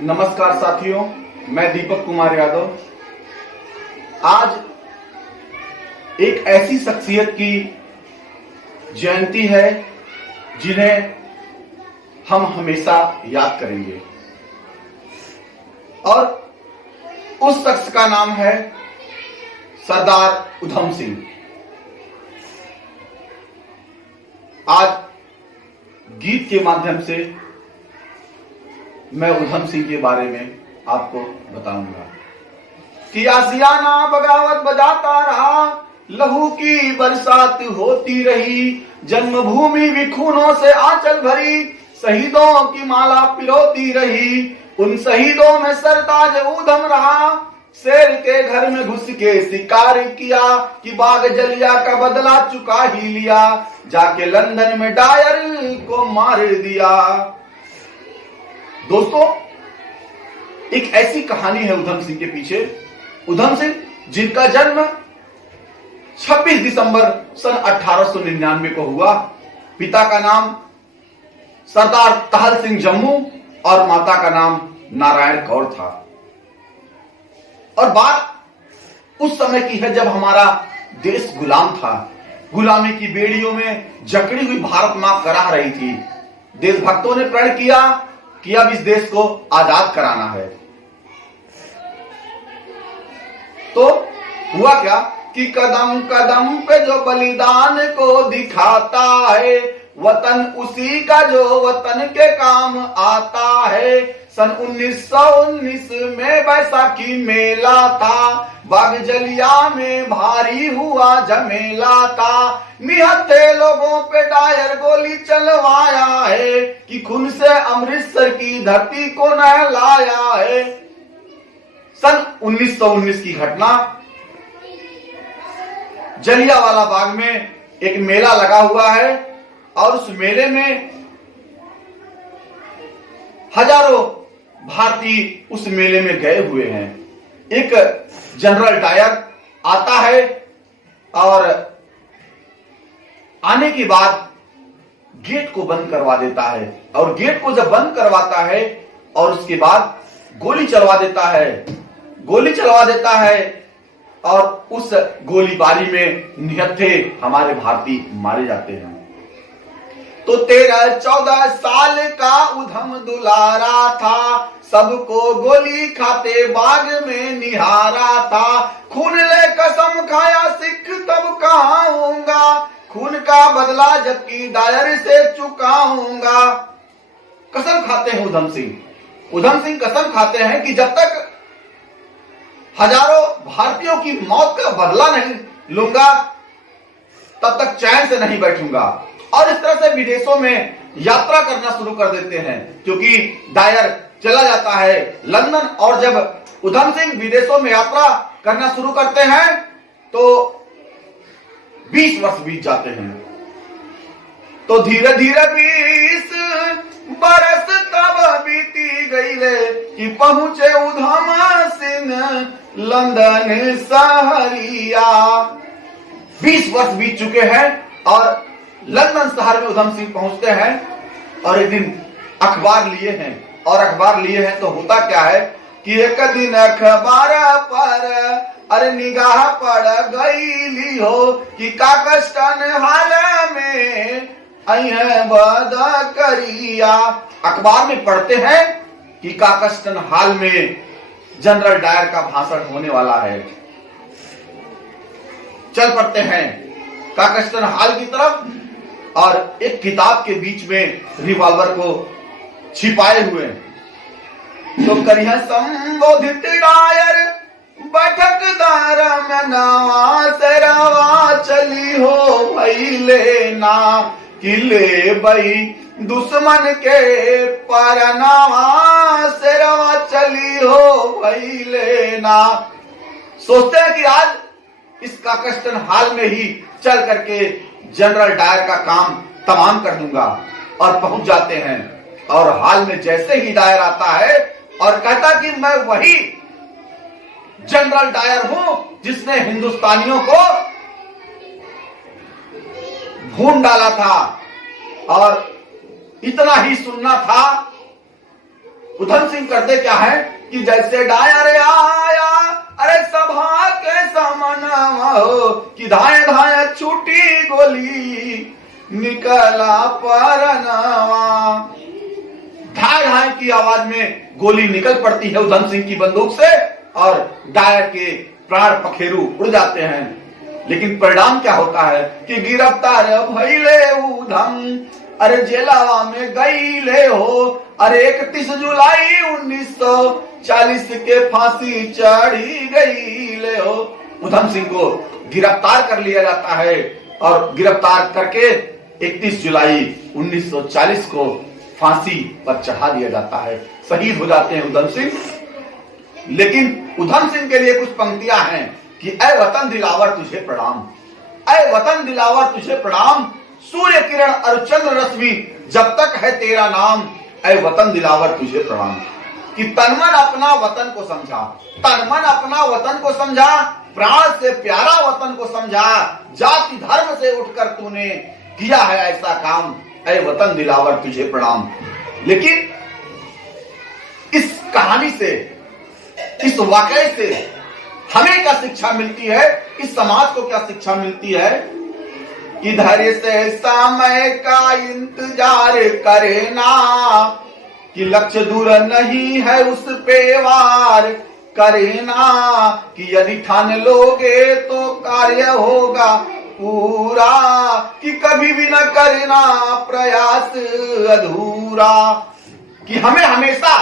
नमस्कार साथियों, मैं दीपक कुमार यादव। आज एक ऐसी शख्सियत की जयंती है जिन्हें हम हमेशा याद करेंगे और उस शख्स का नाम है सरदार उधम सिंह। आज गीत के माध्यम से मैं उधम सिंह के बारे में आपको बताऊंगा कि आशियाना बगावत बजाता रहा, लहू की बरसात होती रही, जन्मभूमि भी खूनों से आंचल भरी, शहीदों की माला पिरोती रही, उन शहीदों में सरताज उधम रहा, शेर के घर में घुस के शिकार किया कि बाग जलिया का बदला चुका ही लिया, जाके लंदन में डायर को मार दिया। दोस्तों, एक ऐसी कहानी है उधम सिंह के पीछे। उधम सिंह जिनका जन्म 26 दिसंबर सन 1899 को हुआ। पिता का नाम सरदार तहल सिंह जम्मू और माता का नाम नारायण कौर था। और बात उस समय की है जब हमारा देश गुलाम था। गुलामी की बेड़ियों में जकड़ी हुई भारत मां कराह रही थी। देशभक्तों ने प्रण किया कि अब इस देश को आजाद कराना है। तो हुआ क्या कि कदम कदम पे जो बलिदान को दिखाता है, वतन उसी का जो वतन के काम आता है। सन 1919 में बैसाखी मेला था, बाग जलिया में भारी हुआ झमेला था। निहत्थे लोगों पे डायर गोली चलवाया है कि खून से अमृतसर की धरती को नहलाया है। सन 1919 की घटना, जलियांवाला बाग में एक मेला लगा हुआ है और उस मेले में हजारों भारतीय उस मेले में गए हुए हैं। एक जनरल डायर आता है और आने के बाद गेट को बंद करवा देता है, और गेट को जब बंद करवाता है और उसके बाद गोली चलवा देता है और उस गोलीबारी में निहत्थे हमारे भारतीय मारे जाते हैं। तो 13-14 साल का उधम दुलारा था, सबको गोली खाते बाग में निहारा था। खून ले कसम खाया सिख तब कहाऊंगा, खून का बदला जबकि डायर से चुकाऊंगा। कसम खाते हैं उधम सिंह कसम खाते हैं कि जब तक हजारों भारतीयों की मौत का बदला नहीं लूंगा तब तक चैन से नहीं बैठूंगा। और इस तरह से विदेशों में यात्रा करना शुरू कर देते हैं, क्योंकि डायर चला जाता है लंदन। और जब उधम सिंह विदेशों में यात्रा करना शुरू करते हैं तो 20 वर्ष बीत जाते हैं। तो धीरे धीरे 20 बरस तब बीती गईले कि पहुंचे उधम सिंह लंदन सहरिया। 20 वर्ष बीत चुके हैं और लंदन शहर में उधम सिंह पहुंचते हैं और एक दिन अखबार लिए हैं। और अखबार लिए हैं तो होता क्या है कि एक दिन अखबार पर निगाह पड़ गई हो कि काकस्टन हाल में बद करिया। अखबार में पढ़ते हैं कि काकस्टन हाल में जनरल डायर का भाषण होने वाला है। चल पड़ते हैं काकस्टन हाल की तरफ और एक किताब के बीच में रिवॉल्वर को छिपाए हुए। तो करिया संबोधित डायर बैठक दार में नवा से रवा चली हो भैले ना किले बई दुश्मन के परनावा से रवा चली हो भैले ना। सोचते हैं कि आज इस काकस्टन हाल में ही चल करके जनरल डायर का काम तमाम कर दूंगा। और पहुंच जाते हैं और हाल में जैसे ही डायर आता है और कहता कि मैं वही जनरल डायर हूं जिसने हिंदुस्तानियों को भून डाला था। और इतना ही सुनना था उधम सिंह करते क्या है कि जैसे डायर आया, अरे सभा के समनवा हो कि धाए धाए छूटी गोली निकला परनवा। धाय धाय की आवाज में गोली निकल पड़ती है उधम सिंह की बंदूक से और डायर के प्राण पखेरु उड़ जाते हैं। लेकिन परिणाम क्या होता है कि गिरफ्तार भइले उधम, अरे जेलावा में गईले हो, अरे 31 जुलाई 1940 के फांसी चढ़ी गईले हो। उधम सिंह को गिरफ्तार कर लिया जाता है और गिरफ्तार करके 31 जुलाई 1940 को फांसी पर चढ़ा दिया जाता है, शहीद हो जाते हैं उधम सिंह। लेकिन उधम सिंह के लिए कुछ पंक्तियां हैं कि ऐ वतन दिलावर तुझे प्रणाम, ऐ वतन दिलावर तुझे प्रणाम, सूर्य किरण और चंद्र रश्मि जब तक है तेरा नाम, ऐ वतन दिलावर तुझे प्रणाम। कि तनमन अपना वतन को समझा, तनमन अपना वतन को समझा, प्राण से प्यारा वतन को समझा, जाति धर्म से उठकर तूने किया है ऐसा काम, ऐ वतन दिलावर तुझे प्रणाम। लेकिन इस कहानी से, इस वाकये से हमें क्या शिक्षा मिलती है, इस समाज को क्या शिक्षा मिलती है? इधर से समय का इंतजार करे ना, कि लक्ष्य दूर नहीं है उस पे वार करे ना, कि यदि ठान लोगे तो कार्य होगा पूरा, कि कभी भी न करना प्रयास अधूरा। कि हमें हमेशा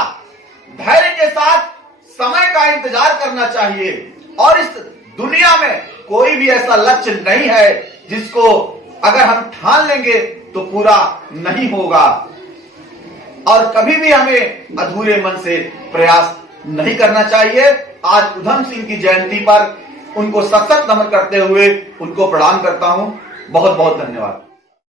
धैर्य के साथ समय का इंतजार करना चाहिए और इस दुनिया में कोई भी ऐसा लक्ष्य नहीं है जिसको अगर हम ठान लेंगे तो पूरा नहीं होगा, और कभी भी हमें अधूरे मन से प्रयास नहीं करना चाहिए। आज उधम सिंह की जयंती पर उनको सशक्त नमन करते हुए उनको प्रणाम करता हूं। बहुत बहुत धन्यवाद।